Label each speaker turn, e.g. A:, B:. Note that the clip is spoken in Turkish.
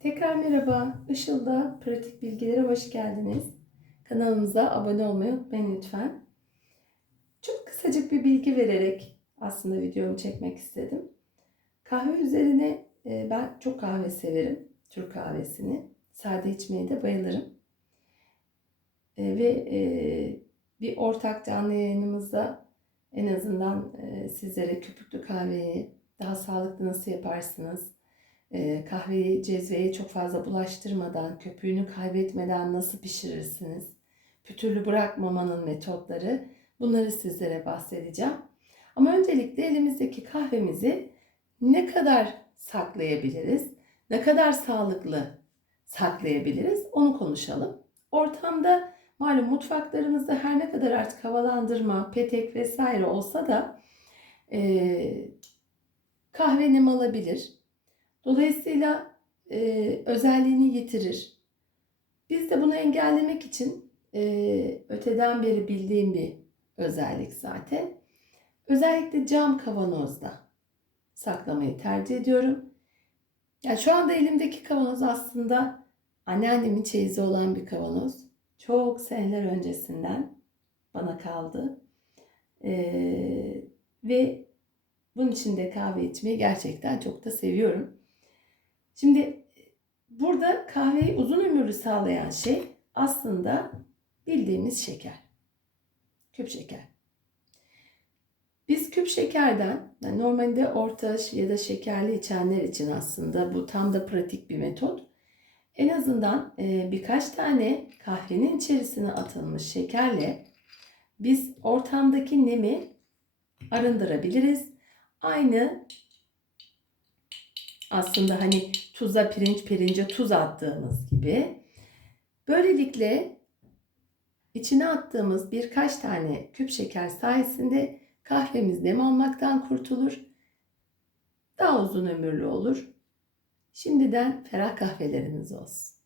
A: Tekrar merhaba. Işıl'da pratik bilgilere hoş geldiniz. Kanalımıza abone olmayı unutmayın lütfen. Çok kısacık bir bilgi vererek aslında videomu çekmek istedim. Kahve üzerine e, ben çok kahve severim. Türk kahvesini. Sade içmeyi de bayılırım. E, Ve e, bir ortak canlı yayınımızda en azından sizlere köpüklü kahveyi daha sağlıklı nasıl yaparsınız? E, kahveyi cezveye çok fazla bulaştırmadan, köpüğünü kaybetmeden nasıl pişirirsiniz? Pütürlü bırakmamanın metotları. Bunları sizlere bahsedeceğim. Ama öncelikle elimizdeki kahvemizi ne kadar saklayabiliriz? Ne kadar sağlıklı saklayabiliriz? Onu konuşalım. Ortamda malum mutfaklarımızda her ne kadar artık havalandırma, petek vesaire olsa da e, kahve nem alabilir. Dolayısıyla e, özelliğini yitirir. Biz de bunu engellemek için e, öteden beri bildiğim bir özellik zaten. Özellikle cam kavanozda saklamayı tercih ediyorum. Yani şu anda elimdeki kavanoz aslında anneannemin çeyizi olan bir kavanoz. Çok seneler öncesinden bana kaldı. Ee, ve bunun içinde kahve içmeyi gerçekten çok da seviyorum. Şimdi burada kahveyi uzun ömürlü sağlayan şey aslında bildiğimiz şeker. Küp şeker. Biz küp şekerden, yani normalde orta ya da şekerli içenler için aslında bu tam da pratik bir metot. En azından e, birkaç tane kahvenin içerisine atılmış şekerle biz ortamdaki nemi arındırabiliriz. Aynı aslında hani tuza pirinç pirince tuz attığımız gibi. Böylelikle içine attığımız birkaç tane küp şeker sayesinde kahvemiz nem almaktan kurtulur. Daha uzun ömürlü olur. Şimdiden ferah kahveleriniz olsun.